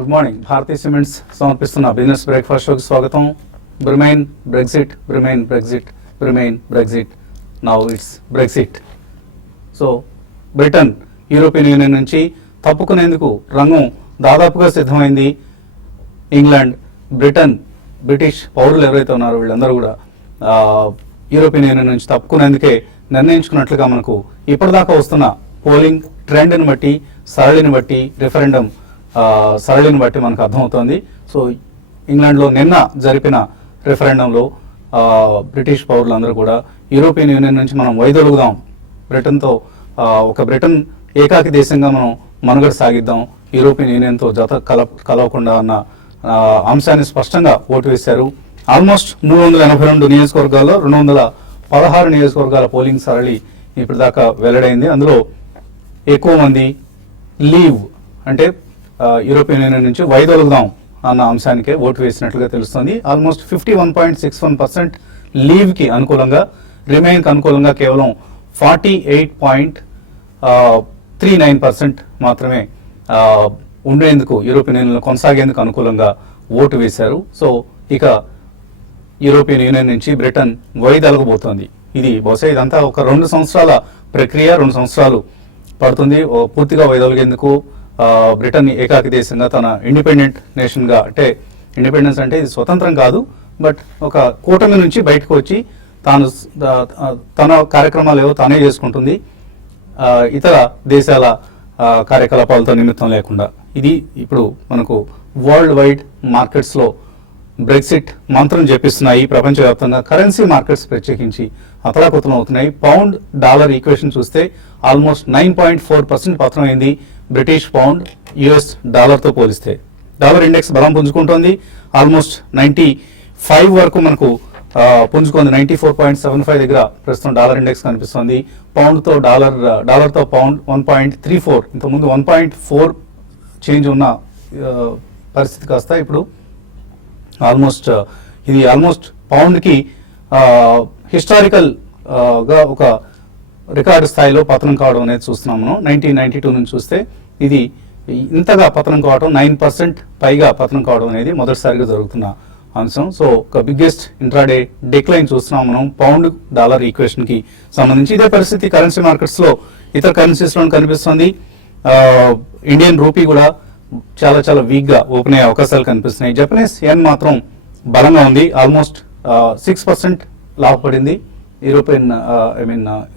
Good morning. Bharatiya cements సమర్పిస్తున్న business breakfast షోకి స్వాగతం. Bremain Brexit, Bremain Brexit, Bremain Brexit, now it's Brexit. So Britain European Union నుంచి తప్పుకునేందుకు రంగం దాదాపుగా సిద్ధమైంది. ఇంగ్లాండ్, బ్రిటన్, బ్రిటిష్ పౌరులు ఎవరైతే ఉన్నారో వీళ్ళందరూ కూడా యూరోపియన్ యూనియన్ నుంచి తప్పుకునేందుకే నిర్ణయించుకున్నట్లుగా మనకు ఇప్పటిదాకా వస్తున్న పోలింగ్ ట్రెండ్ని బట్టి, సరళిని బట్టి, రిఫరెండం సరళిని బట్టి మనకు అర్థమవుతోంది. సో ఇంగ్లాండ్లో నిన్న జరిపిన రిఫరెండంలో బ్రిటిష్ పౌరులందరూ కూడా యూరోపియన్ యూనియన్ నుంచి మనం వైదొలుగుదాం, బ్రిటన్తో ఒక బ్రిటన్ ఏకాకి దేశంగా మనం మనుగడ సాగిద్దాం, యూరోపియన్ యూనియన్తో జత కలవకుండా అన్న అంశాన్ని స్పష్టంగా ఓటు వేశారు. ఆల్మోస్ట్ 382 నియోజకవర్గాల్లో 216 నియోజకవర్గాల పోలింగ్ సరళి ఇప్పటిదాకా వెల్లడైంది. అందులో ఎక్కువ మంది లీవ్ అంటే యూరోపియన్ యూనియన్ నుంచి వైదొలుగుదాం అన్న అంశానికే ఓటు వేసినట్లుగా తెలుస్తుంది. ఆల్మోస్ట్ 51.61% లీవ్కి అనుకూలంగా, రిమైన్కి అనుకూలంగా కేవలం 48.39% మాత్రమే ఉండేందుకు, యూరోపియన్ యూనియన్లో కొనసాగేందుకు అనుకూలంగా ఓటు వేశారు. సో ఇక యూరోపియన్ యూనియన్ నుంచి బ్రిటన్ వైదొలగబోతోంది. ఇది బహుశా ఇదంతా ఒక 2 సంవత్సరాల ప్రక్రియ, 2 సంవత్సరాలు పడుతుంది పూర్తిగా వైదొలిగేందుకు. బ్రిటన్ ఏకాకి దేశంగా తన ఇండిపెండెంట్ నేషన్గా, అంటే ఇండిపెండెన్స్ అంటే ఇది స్వతంత్రం కాదు, బట్ ఒక కూటమి నుంచి బయటకు వచ్చి తన కార్యక్రమాలు ఏవో తానే చేసుకుంటుంది, ఇతర దేశాల కార్యకలాపాలతో నిమిత్తం లేకుండా. ఇది ఇప్పుడు మనకు వరల్డ్ వైడ్ మార్కెట్స్లో బ్రెగ్జిట్ మంత్రం జపిస్తున్నాయి. ప్రపంచవ్యాప్తంగా కరెన్సీ మార్కెట్స్ ప్రత్యేకించి అతలాకుతలం అవుతున్నాయి. పౌండ్ డాలర్ ఈక్వేషన్ చూస్తే ఆల్మోస్ట్ 9.4% పతనమైంది బ్రిటిష్ పౌండ్ యుఎస్ డాలర్తో పోలిస్తే. డాలర్ ఇండెక్స్ బలం పుంజుకుంటోంది. ఆల్మోస్ట్ 95 వరకు మనకు పుంజుకుంది. 94.75 దగ్గర ప్రస్తుతం డాలర్ ఇండెక్స్ కనిపిస్తుంది. పౌండ్తో డాలర్తో పౌండ్ 1.34, ఇంతకుముందు 1.4 చేంజ్ ఉన్న పరిస్థితి కాస్త ఇప్పుడు ఇది ఆల్మోస్ట్ పౌండ్కి హిస్టారికల్ గా ఒక రికార్డు స్థాయిలో పతనం కావడం అనేది చూస్తున్నాం మనం. 1992 నుంచి చూస్తే ఇది ఇంతగా పతనం కావడం, 9% పైగా పతనం కావడం అనేది మొదటిసారిగా జరుగుతున్న అంశం. సో ఒక బిగ్గెస్ట్ ఇంట్రాడే డిక్లైన్ చూస్తున్నాం మనం పౌండ్ డాలర్ ఈక్వేషన్కి సంబంధించి. ఇదే పరిస్థితి కరెన్సీ మార్కెట్స్లో ఇతర కరెన్సీస్లో కనిపిస్తుంది. ఇండియన్ రూపీ కూడా చాలా చాలా వీక్గా ఓపెన్ అయ్యే అవకాశాలు కనిపిస్తున్నాయి. జపనీస్ యెన్ మాత్రం బలంగా ఉంది. ఆల్మోస్ట్ 6% లాభపడింది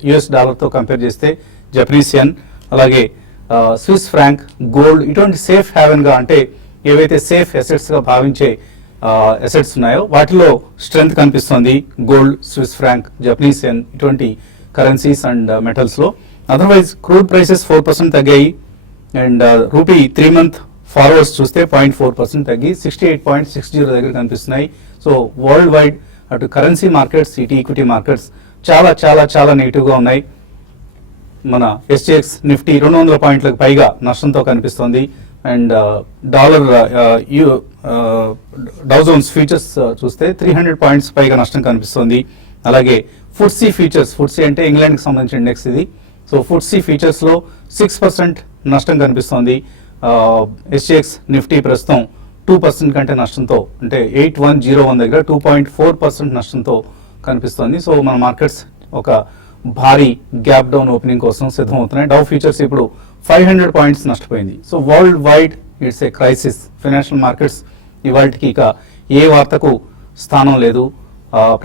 యుఎస్ డాలర్తో కంపేర్ చేస్తే జపనీస్ యెన్. అలాగే స్విస్ ఫ్రాంక్, గోల్డ్, ఇటువంటి సేఫ్ హ్యావెన్గా, అంటే ఏవైతే సేఫ్ ఎసెట్స్గా భావించే ఎసెట్స్ ఉన్నాయో వాటిలో స్ట్రెంగ్త్ కనిపిస్తుంది. Gold, Swiss franc, Japanese yen, ఇటువంటి కరెన్సీస్ అండ్ మెటల్స్లో. అదర్వైజ్ క్రూడ్ ప్రైసెస్ 4% తగ్గాయి. అండ్ రూపీ 3 month ఫార్వర్డ్స్ చూస్తే 0.4% తగ్గి 68.60 దగ్గర కనిపిస్తున్నాయి. సో వరల్డ్ వైడ్ అటు కరెన్సీ మార్కెట్స్, ఇటు ఈక్విటీ మార్కెట్స్ చాలా చాలా చాలా నెగిటివ్గా ఉన్నాయి. మన SGX నిఫ్టీ 200 పాయింట్లకు పైగా నష్టంతో కనిపిస్తోంది. అండ్ డాలర్ డౌజోన్స్ ఫ్యూచర్స్ చూస్తే 300 పాయింట్స్ పైగా నష్టం కనిపిస్తోంది. అలాగే ఫుట్సీ ఫ్యూచర్స్, ఫుట్సీ అంటే ఇంగ్లాండ్కి సంబంధించిన ఇండెక్స్ ఇది. సో ఫుట్సీ ఫ్యూచర్స్లో 6% నష్టం కనిపిస్తోంది. SGX నిఫ్టీ ప్రస్తుతం 2% కంటే నష్టంతో, అంటే 8101 దగ్గర 2.4% నష్టంతో కనిపిస్తోంది. సో మన మార్కెట్స్ ఒక భారీ గ్యాప్ డౌన్ ఓపెనింగ్ కోసం సిద్ధమవుతున్నాయి. డౌ ఫ్యూచర్స్ ఇప్పుడు 500 పాయింట్స్ నష్టపోయింది. So world wide it's a crisis. Financial markets ఇవాళకి ఇక ఏ వార్తకు స్థానం లేదు.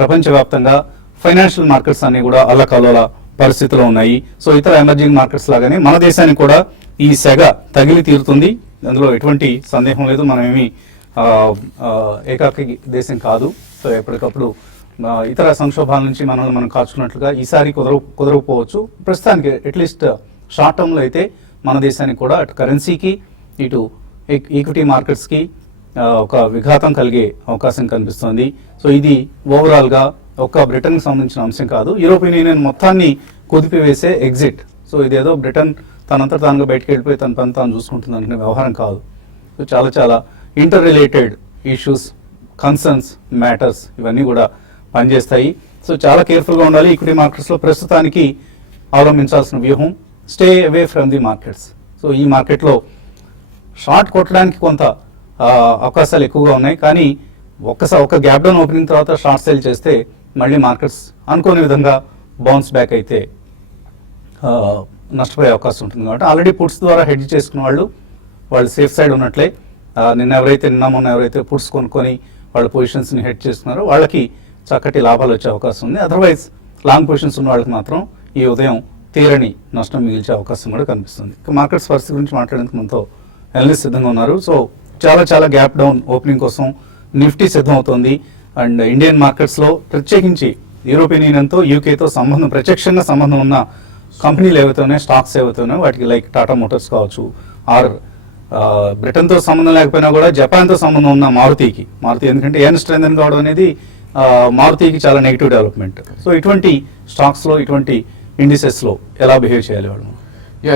ప్రపంచవ్యాప్తంగా ఫైనాన్షియల్ మార్కెట్స్ అన్ని కూడా అల్లకల్లోల పరిస్థితిలో ఉన్నాయి. సో ఇతర ఎమర్జింగ్ మార్కెట్స్ లాగానే మన దేశానికి కూడా ఈ సెగ తగిలి తీరుతుంది, అందులో ఎటువంటి సందేహం లేదు. మనమేమి ఏకాకి దేశం కాదు. సో ఎప్పటికప్పుడు ఇతర సంక్షోభాల నుంచి మనం కాచుకున్నట్లుగా ఈసారి కుదరకపోవచ్చు. ప్రస్తుతానికి అట్లీస్ట్ షార్ట్ టర్మ్లో అయితే మన దేశానికి కూడా అటు కరెన్సీకి, ఇటు ఈక్విటీ మార్కెట్స్కి ఒక విఘాతం కలిగే అవకాశం కనిపిస్తుంది. సో ఇది ఓవరాల్గా ఒక్క బ్రిటన్కి సంబంధించిన అంశం కాదు, యూరోపియన్ యూనియన్ మొత్తాన్ని కుదిపివేసే ఎగ్జిట్. సో ఇదేదో బ్రిటన్ తనంతా తానుగా బయటకు వెళ్ళిపోయి తన పని తాను చూసుకుంటుంది అనుకునే వ్యవహారం కాదు. సో చాలా చాలా inter related issues, concerns, matters ఇవన్నీ కూడా పనిచేస్తాయి. సో చాలా కేర్ఫుల్గా ఉండాలి. ఈక్విటీ మార్కెట్స్లో ప్రస్తుతానికి అవలంబించాల్సిన వ్యూహం stay away from the markets. So ఈ మార్కెట్లో షార్ట్ కొట్టడానికి కొంత అవకాశాలు ఎక్కువగా ఉన్నాయి. కానీ ఒక గ్యాప్ డౌన్ ఓపెనింగ్ తర్వాత షార్ట్ సేల్ చేస్తే మళ్ళీ మార్కెట్స్ అనుకోని విధంగా బౌన్స్ బ్యాక్ అయితే నష్టపోయే అవకాశం ఉంటుంది. కాబట్టి ఆల్రెడీ పుట్స్ ద్వారా హెడ్జ్ చేసుకున్న వాళ్ళు సేఫ్ సైడ్ ఉన్నట్లే. నిన్న మొన్న ఎవరైతే పుట్స్ కొనుక్కొని వాళ్ళ పొజిషన్స్ని హెడ్ చేస్తున్నారో వాళ్ళకి చక్కటి లాభాలు వచ్చే అవకాశం ఉంది. అదర్వైజ్ లాంగ్ పొజిషన్స్ ఉన్న వాళ్ళకి మాత్రం ఈ ఉదయం తీరని నష్టం మిగిల్చే అవకాశం కూడా కనిపిస్తుంది. మార్కెట్స్ పరిస్థితి గురించి మాట్లాడేందుకు మనతో అనలిస్ట్ సిద్ధంగా ఉన్నారు. సో చాలా గ్యాప్ డౌన్ ఓపెనింగ్ కోసం నిఫ్టీ సిద్ధం అవుతోంది. అండ్ ఇండియన్ మార్కెట్స్లో ప్రత్యేకించి యూరోపియన్ యూనియన్తో యూకేతో ప్రత్యక్షంగా సంబంధం ఉన్న కంపెనీలు ఏవైతే ఉన్నాయో, స్టాక్స్ ఏవైతే ఉన్నాయో వాటికి లైక్ టాటా మోటార్స్ కావచ్చు, ఆర్ బ్రిటన్తో సంబంధం లేకపోయినా కూడా జపాన్తో సంబంధం ఉన్న మారుతి ఎందుకంటే ఏన్ స్ట్రెంథన్ కావడం అనేది మారుతికి చాలా నెగిటివ్ డెవలప్మెంట్. సో ఇటువంటి స్టాక్స్లో ఇటువంటి ఇండిసెస్లో ఎలా బిహేవ్ చేయాలి వాళ్ళు?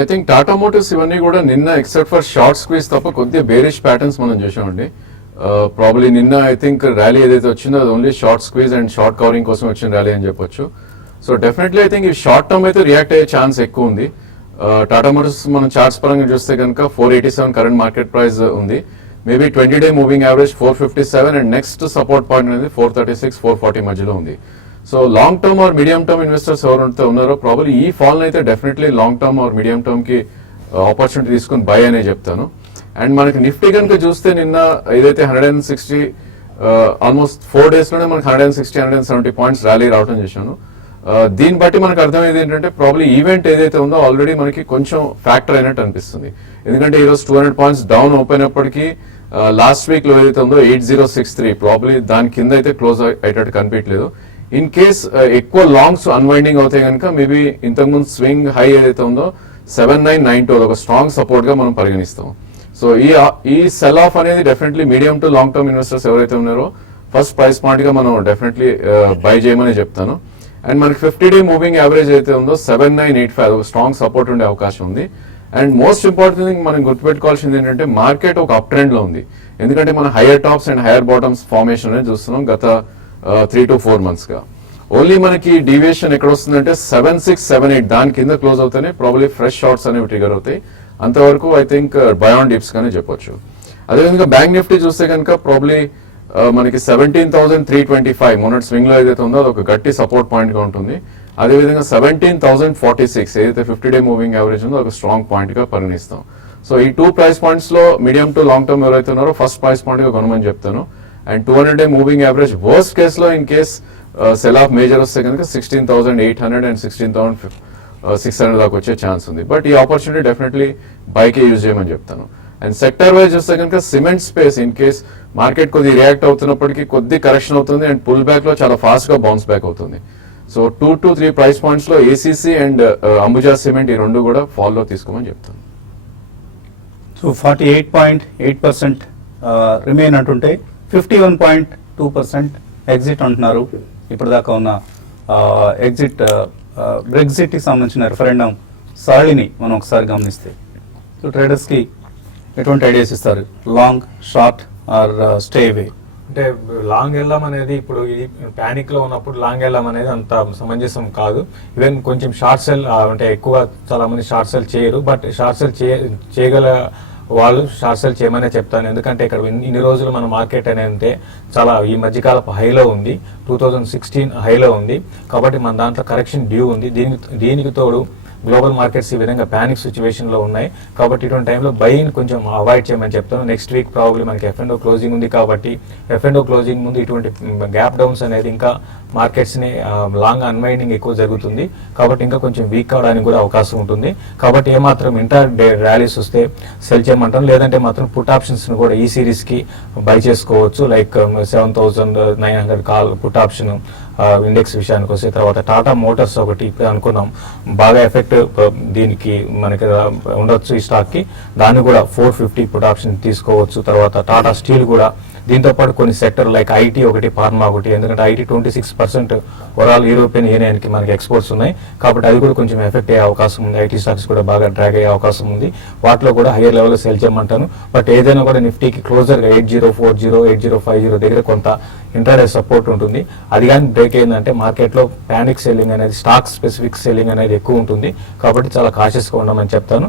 ఐ థింక్ టాటా మోటార్స్ ఇవన్నీ కూడా నిన్న ఎక్సెప్ట్ ఫర్ షార్ట్ స్క్వీజ్ తప్ప కొద్దిగా బేరిష్ ప్యాటర్న్స్ మనం చూసామండి. ప్రాబ్లీ నిన్న ఐ థింక్ ర్యాలీ ఏదైతే వచ్చిందో అది only short squeeze and short covering కోసం వచ్చిన ర్యాలీ అని చెప్పొచ్చు. సో డెఫినెట్లీ ఐ థింక్ ఈ షార్ట్ టర్మ్ అయితే రియాక్ట్ అయ్యే ఛాన్స్ ఎక్కువ ఉంది. టాటా మోటార్స్ మనం చార్ట్స్ పరంగా చూస్తే కనుక 487 కరెంట్ మార్కెట్ ప్రైస్ ఉంది. Maybe 20-day moving average 457 and next support point అనేది 436, 440 మధ్యలో ఉంది. So long term are medium term investors ఎవరైతే ఉన్నారో ప్రాబ్లీ ఈ ఫాల్ అయితే definitely long term are medium term కి ఆపర్చునిటీ తీసుకుని బై అనే చెప్తాను. అండ్ మనకి నిఫ్టీ కనుక చూస్తే నిన్న ఏదైతే 160 ఆల్మోస్ట్ 4 days లోనే మనకి 160-170 పాయింట్స్ ర్యాలీ రావడం చేశాను. దీన్ని బట్టి మనకు అర్థమయ్యేది ఏంటంటే ప్రాబ్లీ ఈవెంట్ ఏదైతే ఉందో ఆల్రెడీ మనకి కొంచెం ఫ్యాక్టర్ అయినట్టు అనిపిస్తుంది. ఎందుకంటే ఈరోజు 200 పాయింట్స్ డౌన్ ఓపెన్ అయినప్పటికీ లాస్ట్ వీక్ లో ఏదైతే ఉందో 8063 ప్రాబ్లీ దాని కింద అయితే క్లోజ్ అయ్యేటట్టు కనిపించలేదు. ఇన్ కేస్ ఎక్కువ లాంగ్స్ అన్వైండింగ్ అవుతాయి కనుక మేబీ ఇంతకుముందు స్వింగ్ హై ఏదైతే ఉందో 7992 ఒక స్ట్రాంగ్ సపోర్ట్ గా మనం పరిగణిస్తాం. సో ఈ సెల్ ఆఫ్ అనేది definitely medium to long term investors ఎవరైతే ఉన్నారో ఫస్ట్ ప్రైస్ పాయింట్ గా మనం డెఫినెట్లీ బై చేయమని చెప్తాను. అండ్ మనకి 50-day మూవింగ్ యావరేజ్ అయితే ఉందో 7985 ఒక స్ట్రాంగ్ సపోర్ట్ ఉండే అవకాశం ఉంది. అండ్ మోస్ట్ ఇంపార్టెంట్ థింగ్ మనం గుర్తుపెట్టుకోవాల్సింది ఏంటంటే మార్కెట్ ఒక అప్ ట్రెండ్ లో ఉంది. ఎందుకంటే మనం hire tops and higher bottoms formation అనేది చూస్తున్నాం గత 3 to 4 months గా. ఓన్లీ మనకి డీవియేషన్ ఎక్కడ వస్తుందంటే 7678 దాని కింద క్లోజ్ అవుతానే ప్రాబ్లీ ఫ్రెష్ షార్ట్స్ అనేవి ట్రిగర్ అవుతాయి. అంతవరకు ఐ థింక్ బయాన్ డిప్స్ గానే చెప్పొచ్చు. అదేవిధంగా బ్యాంక్ నిఫ్టీ చూస్తే కనుక ప్రాబ్లీ మనకి 17,325 మొన్నటి స్వింగ్ లో ఏదైతే ఉందో అది ఒక గట్టి సపోర్ట్ పాయింట్ గా ఉంటుంది. అదేవిధంగా 17,046 ఏదైతే 50-day మూవింగ్ యావరేజ్ ఉందో ఒక స్ట్రాంగ్ పాయింట్ గా పరిగణిస్తాం. సో ఈ 2 ప్రైస్ పాయింట్స్ లో మీడియం టు లాంగ్ టర్మ్ ఎవరైతే ఉన్నారో ఫస్ట్ ప్రైస్ పాయింట్ గా కొనమని చెప్తాను. And 200-day moving average worst case లో in case sell off major వస్తే కనుక 16,800 అండ్ 16,600 దాకా వచ్చే ఛాన్స్ ఉంది. బట్ ఈ ఆపర్చునిటీ డెఫినెట్లీ బైకే యూజ్ చేయమని చెప్తాను. అండ్ సెక్టర్ వైజ్ చూస్తే కనుక cement space in case market కొద్ది రియాక్ట్ అవుతున్నప్పటికీ కొద్ది కరెక్షన్ అవుతుంది అండ్ పుల్ బ్యాక్ లో చాలా ఫాస్ట్ గా బౌన్స్ బ్యాక్ అవుతుంది. సో 2 to 3 ప్రైస్ పాయింట్స్ లో ఏసీసీ అండ్ అంబుజా సిమెంట్ ఈ రెండు కూడా ఫాల్ లో తీసుకోమని చెప్తాను. సో 48.8% రిమైన్ అంటుంటే 51.2% ఎగ్జిట్ అంటున్నారు. ఇప్పటిదాకా ఉన్న బ్రెగ్జిట్ కి సంబంధించిన రెఫరెండం సాలిని మనం ఒకసారి గమనిస్తే సో ట్రేడర్స్ కి ఎటువంటి ఐడియాస్ ఇస్తారు? Long, short or stay away? అంటే లాంగ్ వెళ్ళాం అనేది ఇప్పుడు ఈ ప్యానిక్ లో ఉన్నప్పుడు లాంగ్ వెళ్ళాం అనేది అంత సమంజసం కాదు. ఈవెన్ కొంచెం షార్ట్ సెల్ అంటే ఎక్కువ చాలా మంది షార్ట్ సెల్ చేయరు. బట్ షార్ట్ సెల్ చేయగల వాళ్ళు షార్ట్ సెల్ చేయమనే చెప్తాను. ఎందుకంటే ఇక్కడ ఇన్ని రోజులు మన మార్కెట్ అనేది చాలా ఈ మధ్యకాలపు హైలో ఉంది, 2016 హైలో ఉంది. కాబట్టి మన దాంట్లో కరెక్షన్ డ్యూ ఉంది. దీనికి తోడు గ్లోబల్ మార్కెట్స్ ఈ విధంగా ప్యానిక్ సిచ్యువేషన్ లో ఉన్నాయి. కాబట్టి ఇటువంటి టైంలో బైన్ కొంచెం అవాయిడ్ చేయమని చెప్తాను. నెక్స్ట్ వీక్ ప్రాబ్లీ మనకి F&O క్లోజింగ్ ఉంది. కాబట్టి F&O క్లోజింగ్ ముందు ఇటువంటి గ్యాప్ డౌన్స్ అనేది ఇంకా మార్కెట్స్ ని లాంగ్ అన్వైండింగ్ ఎక్కువ జరుగుతుంది. కాబట్టి ఇంకా కొంచెం వీక్ కావడానికి కూడా అవకాశం ఉంటుంది. కాబట్టి ఏమాత్రం ఇంటర్ డే ర్యాలీస్ వస్తే సెల్ చేయమంటాను. లేదంటే మాత్రం పుట్ ఆప్షన్స్ ని కూడా ఈ సిరీస్ కి బై చేసుకోవచ్చు. Like 7,900 call put option index విషయానికి వస్తే, తర్వాత టాటా మోటార్స్ ఒకటి ఇప్పుడు అనుకున్నాం బాగా ఎఫెక్ట్ దీనికి మనకి ఉండొచ్చు ఈ స్టాక్ కి. దాన్ని కూడా 450 పుట్ ఆప్షన్ తీసుకోవచ్చు. తర్వాత టాటా స్టీల్ కూడా, దీంతో పాటు కొన్ని సెక్టర్ లైక్ ఐటీ ఒకటి, ఫార్మా ఒకటి. ఎందుకంటే ఐటీ 26% ఓవరాల్ యూరోపియన్ యూనియన్ కి మనకి ఎక్స్పోర్ట్స్ ఉన్నాయి. కాబట్టి అది కూడా కొంచెం ఎఫెక్ట్ అయ్యే అవకాశం ఉంది. ఐటీ స్టాక్స్ కూడా బాగా డ్రాగ్ అయ్యే అవకాశం ఉంది. వాటిలో కూడా హైయర్ లెవెల్లో సెల్ చేయమంటాను. బట్ ఏదైనా కూడా నిఫ్టీకి క్లోజర్ గా 8040, 8050 దగ్గర కొంత ఇంట్రాడే సపోర్ట్ ఉంటుంది. అది కానీ బ్రేక్ అయిందంటే మార్కెట్లో ప్యానిక్ సెల్లింగ్ అనేది, స్టాక్ స్పెసిఫిక్ సెల్లింగ్ అనేది ఎక్కువ ఉంటుంది. కాబట్టి చాలా కాషియస్గా ఉండమని చెప్తాను.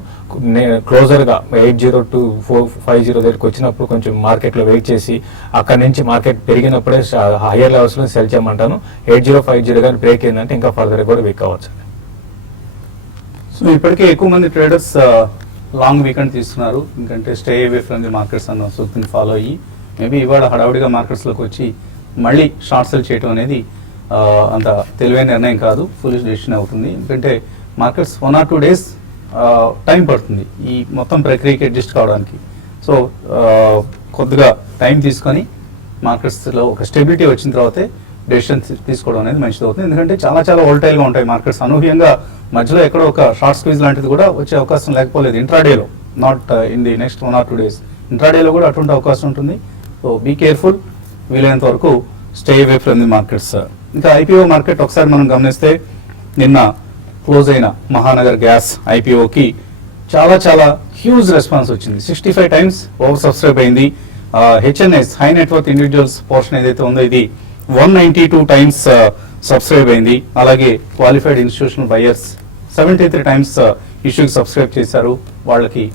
నేను క్లోజర్గా 80250 దగ్గరికి వచ్చినప్పుడు కొంచెం మార్కెట్లో వెయిట్ చేసి అక్కడ నుంచి మార్కెట్ పెరిగినప్పుడే హయ్యర్ లెవెల్స్లో సెల్ చేయమంటాను. 8050 కానీ బ్రేక్ అయిందంటే ఇంకా ఫర్దర్ కూడా వీక్ అవ్వచ్చు. సో ఇప్పటికే ఎక్కువ మంది ట్రేడర్స్ లాంగ్ వీకెండ్ తీస్తున్నారు, ఎందుకంటే stay away from the markets అన్న సూక్తిని ఫాలో అయ్యి మేబీ ఇవాళ హడావుడిగా మార్కెట్స్లోకి వచ్చి మళ్ళీ షార్ట్ సెల్ చేయడం అనేది అంత తెలివైన నిర్ణయం కాదు, ఫులిష్ డెసిషన్ అవుతుంది. ఎందుకంటే మార్కెట్స్ 1 or 2 days టైం పడుతుంది ఈ మొత్తం ప్రక్రియకి అడ్జస్ట్ కావడానికి. సో కొద్దిగా టైం తీసుకొని మార్కెట్స్లో ఒక స్టెబిలిటీ వచ్చిన తర్వాతే డెసిషన్ తీసుకోవడం అనేది మంచిది అవుతుంది. ఎందుకంటే చాలా చాలా వోల్టైల్గా ఉంటాయి మార్కెట్స్. అనూహ్యంగా మధ్యలో ఎక్కడో ఒక షార్ట్ స్క్వీజ్ లాంటిది కూడా వచ్చే అవకాశం లేకపోలేదు ఇంట్రాడేలో, not in the next 1 or 2 days. ఇంట్రాడేలో కూడా అటువంటి అవకాశం ఉంటుంది. సో బీ కేర్ఫుల్, వీలైనంత వరకు stay away from the markets. ఇంకా ఐపీఓ మార్కెట్ ఒకసారి మనం గమనిస్తే నిన్న క్లోజ్ అయిన మహానగర్ గ్యాస్ ఐపీఓకి చాలా చాలా హ్యూజ్ రెస్పాన్స్ వచ్చింది. 65 times ఓవర్ సబ్స్క్రైబ్ అయింది. HNS high networth individuals portion ఏదైతే ఉందో ఇది 192 times సబ్స్క్రైబ్ అయింది. అలాగే క్వాలిఫైడ్ ఇన్స్టిట్యూషనల్ బయర్స్ 73 times ఇష్యూకి సబ్స్క్రైబ్ చేశారు. వాళ్ళకి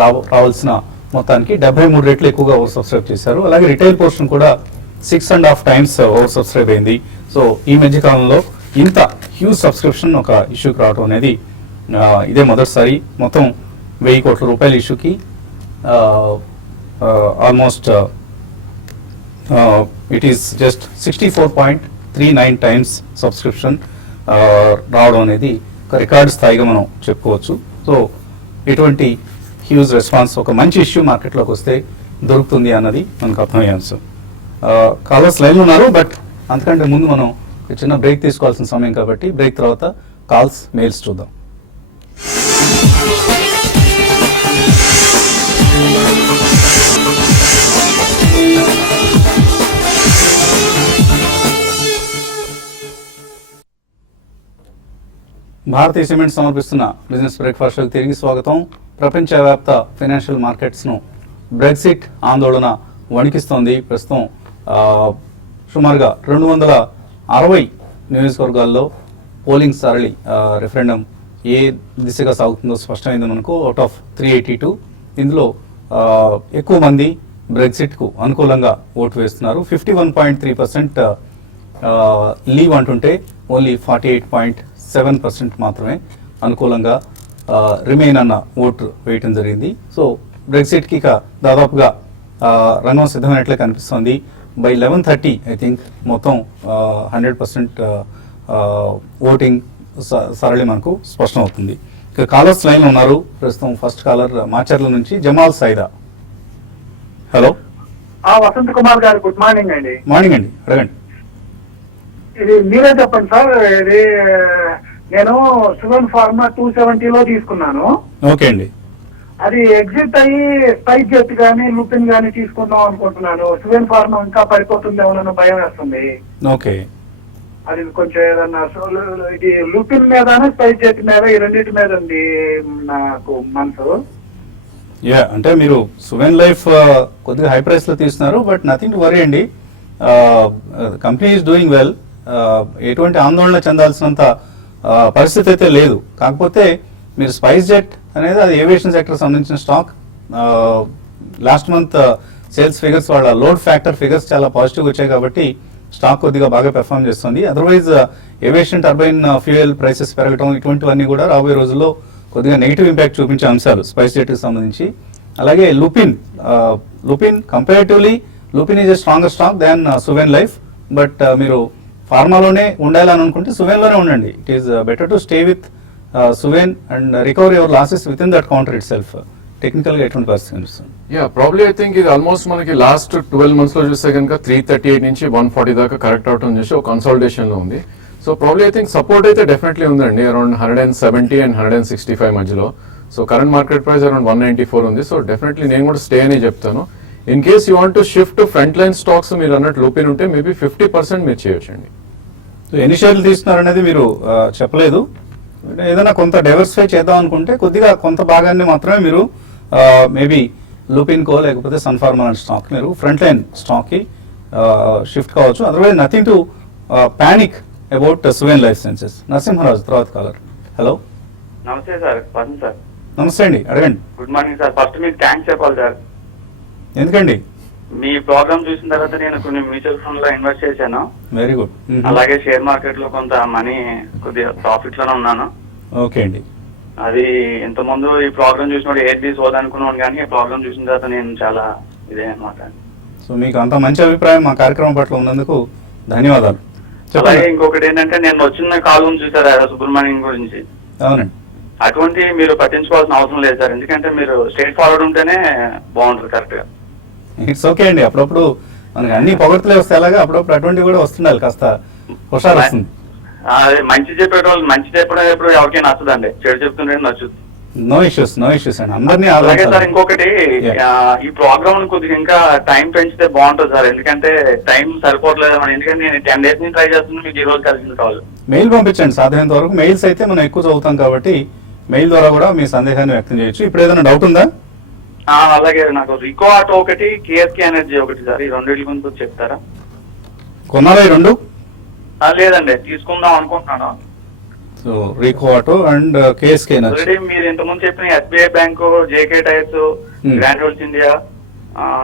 రావాల్సిన మొత్తానికి 73 రెట్లు ఎక్కువగా ఓవర్ సబ్స్క్రైబ్ చేశారు. అలాగే రిటైల్ పోర్షన్ కూడా 6.5 times ఓవర్ సబ్స్క్రైబ్ అయింది. సో ఈ మధ్య కాలంలో ఇంత హ్యూజ్ సబ్స్క్రిప్షన్ ఒక ఇష్యూకి రావడం అనేది ఇదే మొదటిసారి. మొత్తం 1000 కోట్ల రూపాయల ఇష్యూకి almost it is just 64.39 times subscription రావడం అనేది ఒక రికార్డ్ స్థాయిగా మనం చెప్పుకోవచ్చు. సో ఇటువంటి హ్యూజ్ రెస్పాన్స్ ఒక మంచి ఇష్యూ మార్కెట్లోకి వస్తే దొరుకుతుంది అన్నది మనకు అర్థమయ్యే అంశం. కాలర్స్ లైన్లో ఉన్నారు, బట్ అంతకంటే ముందు మనం ఒక చిన్న బ్రేక్ తీసుకోవాల్సిన సమయం కాబట్టి బ్రేక్ తర్వాత కాల్స్, మెయిల్స్ చూద్దాం. భారతీయ సిమెంట్ సమర్పిస్తున్న బిజినెస్ బ్రేక్ఫాస్ట్ షోకి తిరిగి స్వాగతం. ప్రపంచవ్యాప్త ఫైనాన్షియల్ మార్కెట్స్ను బ్రెగ్జిట్ ఆందోళన వణికిస్తోంది. ప్రస్తుతం సుమారుగా 260 నియోజకవర్గాల్లో పోలింగ్ సరళి రెఫరెండం ఏ దిశగా సాగుతుందో స్పష్టమైంది మనకు. అవుట్ ఆఫ్ 382 ఇందులో ఎక్కువ మంది బ్రెగ్జిట్కు అనుకూలంగా ఓటు వేస్తున్నారు. 51.3% లీవ్ అంటుంటే ఓన్లీ 48.7% మాత్రమే అనుకూలంగా రిమైన్ అన్న ఓటు వేయటం జరిగింది. సో బ్రెగ్జిట్కి ఇక దాదాపుగా రంగం సిద్ధమైనట్లే కనిపిస్తోంది. బై 11:30 ఐ థింక్ మొత్తం 100% ఓటింగ్ సరళి మనకు స్పష్టం అవుతుంది. ఇక కాలర్స్ లైన్లో ఉన్నారు. ప్రస్తుతం ఫస్ట్ కాలర్ మాచర్ల నుంచి జమాల్ సైదా. హలో వసంత్ కుమార్ గారు, గుడ్ మార్నింగ్ అండి. మార్నింగ్ అండి, అడగండి. ఇది మీరే చెప్పండి సార్. ఇది నేను సువెన్ ఫార్మా 270లో తీసుకున్నాను. ఓకే అండి. అది ఎగ్జిట్ అయ్యి స్పైస్ జెట్ గానీ లూపిన్ గానీ తీసుకుందాం అనుకుంటున్నాను. సువెన్ ఫార్మా ఇంకా పడిపోతుందేమోనన్న భయం వేస్తుంది. ఓకే, అది కొంచెం ఏదన్నా ఇది లూపిన్ మీదనే స్పైస్ జెట్ మీద ఈ రెండింటి మీద ఉంది నాకు మనసు. అంటే మీరు సువెన్ లైఫ్ కొద్దిగా హై ప్రైస్ లో తీస్తున్నారు, బట్ నథింగ్ టు వరీ అండి. Company is doing well. ఎటువంటి ఆందోళన చెందాల్సినంత పరిస్థితి అయితే లేదు. కాకపోతే మీరు స్పైస్ జెట్ అనేది అది ఏవియేషన్ సెక్టర్ సంబంధించిన stock. Last month sales figures, వాళ్ళ లోడ్ ఫ్యాక్టర్ ఫిగర్స్ చాలా పాజిటివ్ వచ్చాయి కాబట్టి స్టాక్ కొద్దిగా బాగా పెర్ఫామ్ చేస్తుంది. Otherwise aviation turbine fuel prices పెరగడం ఇటువంటివన్నీ కూడా రాబోయే రోజుల్లో కొద్దిగా నెగిటివ్ ఇంపాక్ట్ చూపించే అంశాలు స్పైస్ జెట్కి సంబంధించి. అలాగే Lupin comparatively Lupin is a stronger stock than Suven life. But మీరు ఫార్మాలోనే ఉండాలని అనుకుంటే సువెన్లోనే ఉండండి. It is better to stay with Suven and recover your losses within that counter itself. Technical గా ఎటువంటి పరిస్థితి కనిపిస్తుంది? ప్రాబ్లీ ఐ థింక్ ఇది ఆల్మోస్ట్ మనకి లాస్ట్ 12 months లో చూస్తే కనుక 338 నుంచి 140 దాకా కరెక్ట్ అవటం చూసి ఒక కన్సాలిడేషన్ లో ఉంది. So probably I think support అయితే డెఫినెట్లీ ఉందండి, అరౌండ్ 170 and 165 మధ్యలో. So current market price around 194 ఉంది. సో డెఫినెట్లీ నేను కూడా స్టే అని చెప్తాను. In case you want to shift to front line stocks మీరు అన్నట్టు లూపిన్ ఉంటే మేబీ 50% మీరు చేయొచ్చండి. సో ఎన్ని షేర్లు తీసుకున్నారనేది మీరు చెప్పలేదు. ఏదైనా కొంత డైవర్సిఫై చేద్దాం అనుకుంటే కొద్దిగా కొంత భాగాన్ని మాత్రమే మీరు మేబీ లూపిన్కో లేకపోతే సన్ఫార్మా స్టాక్ మీరు ఫ్రంట్ లైన్ స్టాక్కి షిఫ్ట్ కావచ్చు. Otherwise nothing to panic about Suven life sciences. Narasimharaju తర్వాత కాలర్. హలో, నమస్తే సార్, పద్మ సార్. నమస్తే అండి, అడగండి. Good morning sir. ఫస్ట్ మీకు థ్యాంక్స్ చెప్పాలి సార్. ఎందుకండి? మీ ప్రోగ్రామ్ చూసిన తర్వాత నేను కొన్ని మ్యూచువల్ ఫండ్ లో ఇన్వెస్ట్ చేశాను. Very good. అలాగే షేర్ మార్కెట్ లో కొంత మనీ కొద్దిగా ప్రాఫిట్ లోనే ఉన్నాను. ఓకే అండి. అది ఇంత ముందు ఈ ప్రోగ్రామ్ చూసినప్పుడు ఏది సోదనుకున్నాను, కానీ ఈ ప్రోగ్రామ్ చూసిన తర్వాత నేను చాలా ఇదే అనమాట. సో మీకు అంత మంచి అభిప్రాయం మా కార్యక్రమం పట్ల ఉన్నందుకు ధన్యవాదాలు. అలాగే చెప్పండి. ఇంకొకటి ఏంటంటే, నేను వచ్చిన కాలం చూసారా సుబ్రహ్మణ్యం గురించి, అవునండి. అటువంటి మీరు పట్టించుకోవాల్సిన అవసరం లేదు సార్. ఎందుకంటే మీరు స్ట్రైట్ ఫార్వర్డ్ ఉంటేనే బాగుంటుంది కరెక్ట్ గా. ఇట్స్ ఓకే అండి. అప్పుడప్పుడు మనకి అన్ని పొగడ్తలే వస్తే అలాగా అప్పుడప్పుడు అటువంటివి కూడా వస్తుండాలి, కాస్త హుషారు వస్తుంది. అదే మంచి చెప్పేటోళ్ళు మంచి చెప్పడం ఎప్పుడు ఎవరికైనా నచ్చదండి, చెడు చెప్తుంటే నచ్చుతుంది. నో ఇష్యూస్ అండి, అందరినీ అలాగే సార్ ఆలోచించాలి. ఇంకొకటి, ఈ ప్రోగ్రామ్ కొద్దిగా ఇంకా టైం పెంచితే బాగుంటుంది సార్. ఎందుకంటే టైం సరిపోవట్లేదు మనం. ఎందుకంటే నేను 10 days నుంచి ట్రై చేస్తున్నాను, మీకు ఈ రోజు కలిసింది కావాలి. మెయిల్ పంపించండి సాధ్యమైనంత వరకు. మెయిల్స్ అయితే మనం ఎక్కువ చదువుతాం కాబట్టి మెయిల్ ద్వారా కూడా మీ సందేహాన్ని వ్యక్తం చేయొచ్చు. ఇప్పుడు ఏదైనా డౌట్ ఉందా? అలాగే నాకు రికో ఆటో ఒకటి, కేఎస్కే ఎనర్జీ ఒకటి సార్, ఈ రెండింటి గురించి చెప్తారా? కొన్నారా ఈ రెండు? లేదండి, తీసుకుందాం అనుకుంటున్నాను. So Rico auto and KSK energy. Already మీరు ఇంతకుముందు చెప్పిన SBI bank, JK tyres, granules India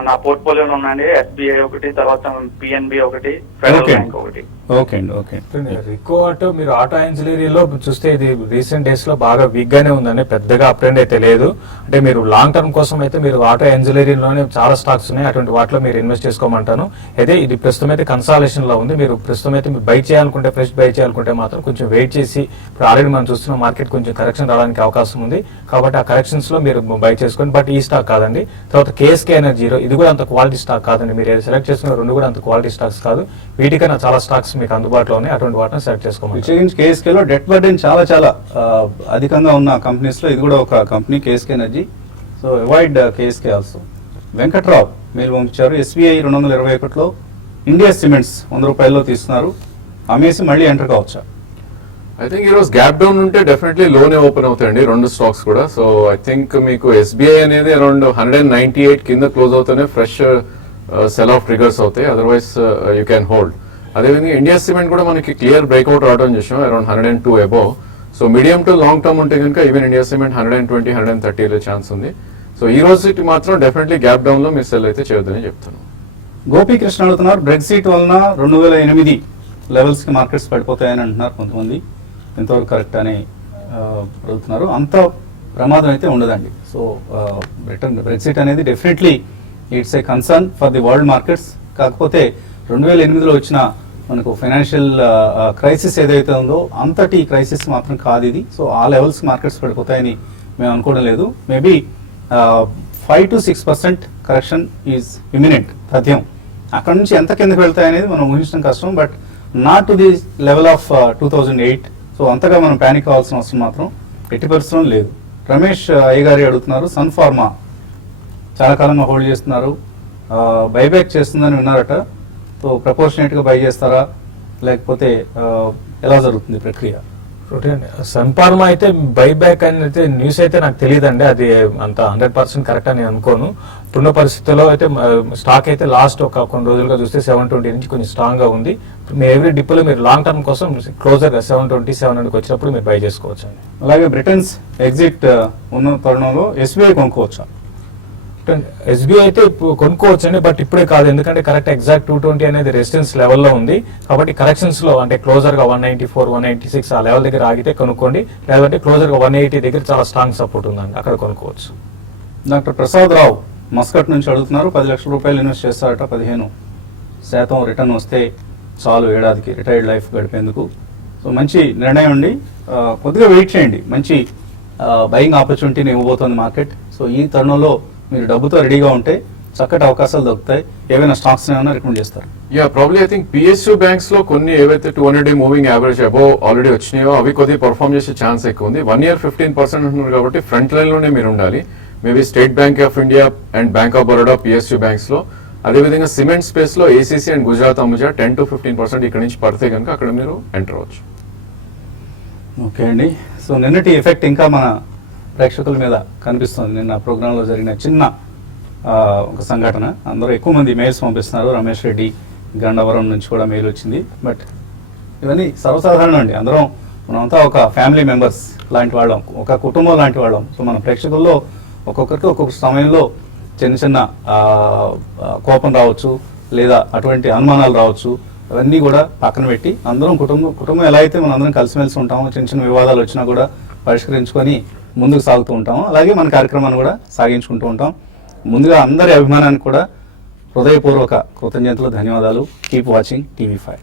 నా పోర్ట్ఫోలియోలో ఉన్నాయండి. ఎస్బీఐ ఒకటి, తర్వాత పిఎన్బి ఒకటి, ఫెడరల్ Okay. బ్యాంక్ ఒకటి. ఓకే అండి, ఓకే. రికో ఆటో మీరు ఆటో యాన్సిలరీలో చూస్తే ఇది రీసెంట్ డేస్ లో బాగా వీక్ గానే ఉందండి, పెద్దగా అప్ ట్రెండ్ అయితే లేదు. అంటే మీరు లాంగ్ టర్మ్ కోసం అయితే మీరు ఆటో యాన్సిలరీలోనే చాలా స్టాక్స్ ఉన్నాయి, అటువంటి వాటిలో మీరు ఇన్వెస్ట్ చేసుకోమంటాను. అయితే ఇది ప్రస్తుతం అయితే కన్సాలేషన్ లో ఉంది. మీరు ప్రస్తుతం అయితే మీరు బై చేయాలనుకుంటే, ఫ్రెష్ బై చేయాలనుకుంటే మాత్రం కొంచెం వెయిట్ చేసి, ఇప్పుడు ఆల్రెడీ మనం చూస్తున్న మార్కెట్ కొంచెం కరెక్షన్ రావడానికి అవకాశం ఉంది, కాబట్టి ఆ కరెక్షన్స్ లో మీరు బై చేసుకోండి. బట్ ఈ స్టాక్ కాదండి. తర్వాత కేఎస్కే ఎనర్జీ, ఇది కూడా అంత క్వాలిటీ స్టాక్ కాదండి. మీరు సెలెక్ట్ చేసుకున్న రెండు కూడా అంత క్వాలిటీ స్టాక్స్ కాదు. వీటికైనా చాలా స్టాక్స్ మీకు అందుబాటులో ఉన్నాయి, అటువంటి వాటిని సెలెక్ట్ చేసుకోవాలి. ప్రత్యేకించి కేఎస్కే లో డెట్ బర్డెన్ చాలా చాలా అధికంగా ఉన్న కంపెనీస్ లో ఇది కూడా ఒక company, KSK energy. So avoid KSK also. Venkatrao మీరు పంపించారు. ఎస్బీఐ 221లో ఇండియా సిమెంట్స్ 100 రూపాయల్లో తీస్తున్నారు, అమ్మేసి మళ్ళీ ఎంటర్ కావచ్చా? ఐ థింక్ ఈ రోజు గ్యాప్ డౌన్ ఉంటే డెఫినెట్లీ లోనే ఓపెన్ అవుతాయండి రెండు స్టాక్స్ కూడా. సో ఐ థింక్ మీకు ఎస్బీఐ అనేది అరౌండ్ 198 కింద క్లోజ్ అవుతూనే ఫ్రెష్ సెల్ ఆఫ్ ట్రిగర్స్ అవుతాయి, అదర్వైజ్ యూ క్యాన్ హోల్డ్. అదేవిధంగా ఇండియా సిమెంట్ కూడా మనకి క్లియర్ బ్రేక్అవుట్ రావడం చూసాం around 102 above. So medium to long term ఉంటే కనుక ఈవెన్ ఇండియా సిమెంట్ 120, 130 ఛాన్స్ ఉంది. సో ఈ రోజు మాత్రం డెఫినెట్లీ గ్యాప్ డౌన్ లో మీరు సెల్ అయితే చేయొద్దని చెప్తాను. గోపీకృష్ణ అడుగుతున్నారు, బ్రెగ్జిట్ వలన 2008 లెవెల్స్ కి మార్కెట్స్ పడిపోతాయని అంటున్నారు కొంతమంది, ఎంతవరకు కరెక్ట్ అని అడుగుతున్నారు. అంత ప్రమాదం అయితే ఉండదండి. సో బ్రెగ్జిట్ అనేది definitely it's a concern for the world markets. కాకపోతే 2008లో వచ్చిన మనకు ఫైనాన్షియల్ క్రైసిస్ ఏదైతే ఉందో అంతటి క్రైసిస్ మాత్రం కాదు ఇది. సో ఆ లెవెల్స్ మార్కెట్స్ పడిపోతాయని మేము అనుకోవడం లేదు. Maybe 5 to 6% correction is imminent, తథ్యం. అక్కడ నుంచి ఎంత కిందకి వెళ్తాయనేది మనం ఊహించడం కష్టం, but not to the level of 2008. So అంతగా మనం ప్యానిక్ కావాల్సిన అవసరం మాత్రం 80% లేదు. రమేష్ అయ్యగారి అడుగుతున్నారు, సన్ ఫార్మా చాలా కాలంగా హోల్డ్ చేస్తున్నారు, బైబ్యాక్ చేస్తుందని విన్నారట. సో ప్రపోర్షనేట్గా బై చేస్తారా, లేకపోతే ఎలా జరుగుతుంది ప్రక్రియ? సన్ ఫార్మా అయితే బైబ్యాక్ అని అయితే న్యూస్ అయితే నాకు తెలియదండి, అది అంత 100% కరెక్ట్ అని అనుకోను. ఇప్పుడున్న పరిస్థితుల్లో అయితే స్టాక్ అయితే లాస్ట్ ఒక కొన్ని రోజులుగా చూస్తే 720 నుంచి కొంచెం స్ట్రాంగ్ గా ఉంది. మీరు ఎవ్రీ డిప్లో మీరు లాంగ్ టర్మ్ కోసం క్లోజర్ 720, 700 వచ్చినప్పుడు మీరు బై చేసుకోవచ్చు అండి. అలాగే బ్రిటన్స్ ఎగ్జిట్ ఉన్న తరుణంలో ఎస్బీఐ కొనుక్కోవచ్చా? ఎస్బీఐ అయితే కొనుక్కోవచ్చు అండి, బట్ ఇప్పుడే కాదు. ఎందుకంటే కరెక్ట్ ఎగ్జాక్ట్ 220 అనేది రెసిస్టెన్స్ లెవెల్లో ఉంది. కాబట్టి కరెక్షన్స్ లో అంటే క్లోజర్ గా 194, 196 ఆ లెవెల్ దగ్గర ఆగితే కొనుక్కోండి. లేదంటే క్లోజర్ గా 180 దగ్గర చాలా స్ట్రాంగ్ సపోర్ట్ ఉందండి, అక్కడ కొనుక్కోవచ్చు. డాక్టర్ ప్రసాద్ రావు మస్కట్ నుంచి అడుగుతున్నారు, 10 లక్షల రూపాయలు ఇన్వెస్ట్ చేస్తారట, 15% రిటర్న్ వస్తే చాలు ఏడాదికి రిటైర్డ్ లైఫ్ గడిపేందుకు. సో మంచి నిర్ణయం అండి, కొద్దిగా వెయిట్ చేయండి. మంచి బయింగ్ ఆపర్చునిటీని ఇవ్వబోతోంది మార్కెట్. సో ఈ తరుణంలో మీరు డబ్బుతో రెడీగా ఉంటే చక్కటి అవకాశాలు దొరుకుతాయి. ఏవైనా స్టాక్స్ ఏమైనా రికమెండ్ చేస్తారు? Yeah probably I think PSU banks లో కొన్ని ఏవైతే 200 మూవింగ్ యావరేజ్ అబోవ్ ఆల్రెడీ వచ్చినాయో అవి కొద్దిగా పర్ఫామ్ చేసే ఛాన్స్ ఎక్కువ ఉంది. 1 year 15% అంటున్నారు కాబట్టి ఫ్రంట్ లైన్ లోనే మీరు ఉండాలి. Maybe state bank of India and bank of Baroda PSU banks లో, అదేవిధంగా సిమెంట్ స్పేస్ లో ACC and Gujarat Ambuja 10 to 15% ఇక్కడ నుంచి పడితే కనుక అక్కడ మీరు ఎంటర్ అవ్వచ్చు. ఓకే అండి. సో నిన్నటి ఎఫెక్ట్ ఇంకా మన ప్రేక్షకుల మీద కనిపిస్తుంది. నిన్న ప్రోగ్రాంలో జరిగిన చిన్న ఒక సంఘటన, అందరూ ఎక్కువ మంది మెయిల్స్ పంపిస్తున్నారు. రమేష్ రెడ్డి గండవరం నుంచి కూడా మెయిల్ వచ్చింది. బట్ ఇవన్నీ సర్వసాధారణం అండి. మనమంతా ఒక ఫ్యామిలీ మెంబర్స్ లాంటి వాళ్ళం, ఒక కుటుంబం లాంటి వాళ్ళం. సో మన ప్రేక్షకుల్లో ఒక్కొక్కరికి ఒక్కొక్క సమయంలో చిన్న కోపం రావచ్చు, లేదా అటువంటి అనుమానాలు రావచ్చు. అవన్నీ కూడా పక్కన పెట్టి అందరం కుటుంబం ఎలా అయితే మనం అందరం కలిసిమెలిసి ఉంటామో, చిన్న వివాదాలు వచ్చినా కూడా పరిష్కరించుకొని ముందుకు సాగుతూ ఉంటాము. అలాగే మన కార్యక్రమాన్ని కూడా సాగించుకుంటూ ఉంటాం. ముందుగా అందరి అభిమానానికి కూడా హృదయపూర్వక కృతజ్ఞతలు, ధన్యవాదాలు. Keep watching TV5.